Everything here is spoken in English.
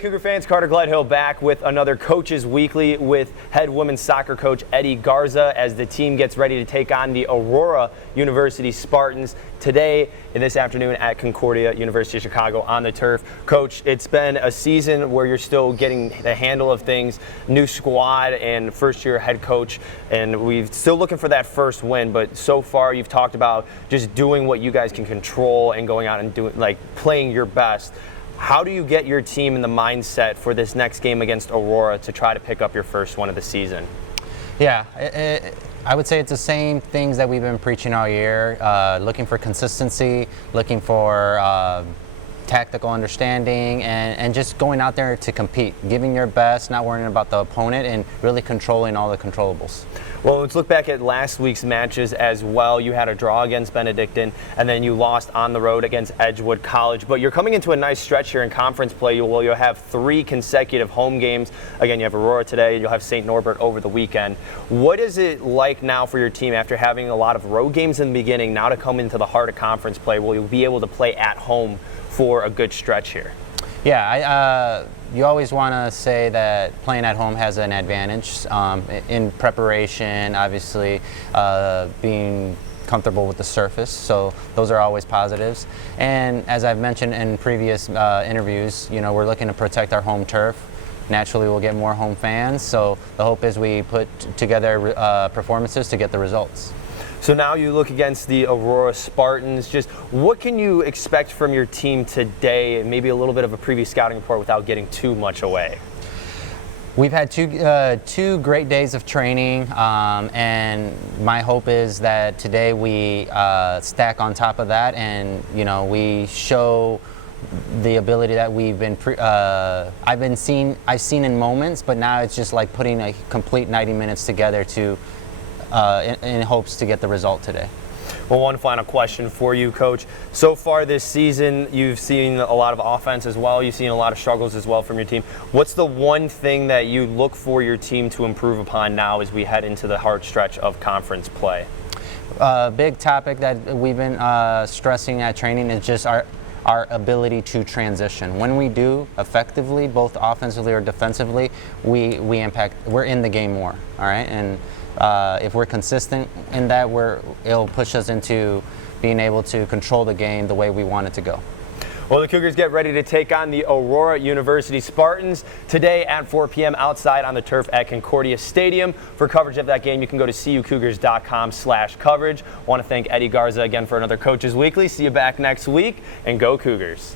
Cougar fans, Carter Gledhill back with another Coaches Weekly with head women's soccer coach Eddie Garza as the team gets ready to take on the Aurora University Spartans today and this afternoon at Concordia, University of Chicago on the turf. Coach, it's been a season where you're still getting the handle of things, new squad and first-year head coach, and we're still looking for that first win, but so far you've talked about just doing what you guys can control and going out and doing, like, playing your best. How do you get your team in the mindset for this next game against Aurora to try to pick up your first one of the season? Yeah, I would say it's the same things that we've been preaching all year, looking for consistency, looking for tactical understanding, and just going out there to compete, giving your best, not worrying about the opponent, and really controlling all the controllables. Well, let's look back at last week's matches as well. You had a draw against Benedictine, and then you lost on the road against Edgewood College. But you're coming into a nice stretch here in conference play. You'll have 3 consecutive home games. Again, you have Aurora today. You'll have St. Norbert over the weekend. What is it like now for your team after having a lot of road games in the beginning, now to come into the heart of conference play? Will you be able to play at home for a good stretch here? Yeah, you always want to say that playing at home has an advantage in preparation, obviously, being comfortable with the surface, so those are always positives. And as I've mentioned in previous interviews, you know, we're looking to protect our home turf. Naturally, we'll get more home fans, so the hope is we put together performances to get the results. So now you look against the Aurora Spartans. Just what can you expect from your team today? Maybe a little bit of a preview scouting report without getting too much away. We've had two great days of training, and my hope is that today we stack on top of that, and we show the ability that we've been I've seen in moments, but now it's just like putting a complete 90 minutes together to. In hopes to get the result today. Well, one final question for you, Coach. So far this season, you've seen a lot of offense as well. You've seen a lot of struggles as well from your team. What's the one thing that you look for your team to improve upon now as we head into the hard stretch of conference play? Big topic that we've been stressing at training is just our ability to transition. When we do effectively, both offensively or defensively, we're in the game more, all right? And if we're consistent in that, it'll push us into being able to control the game the way we want it to go. Well, the Cougars get ready to take on the Aurora University Spartans today at 4 p.m. outside on the turf at Concordia Stadium. For coverage of that game, you can go to cucougars.com/coverage. Want to thank Eddie Garza again for another Coaches Weekly. See you back next week, and go Cougars.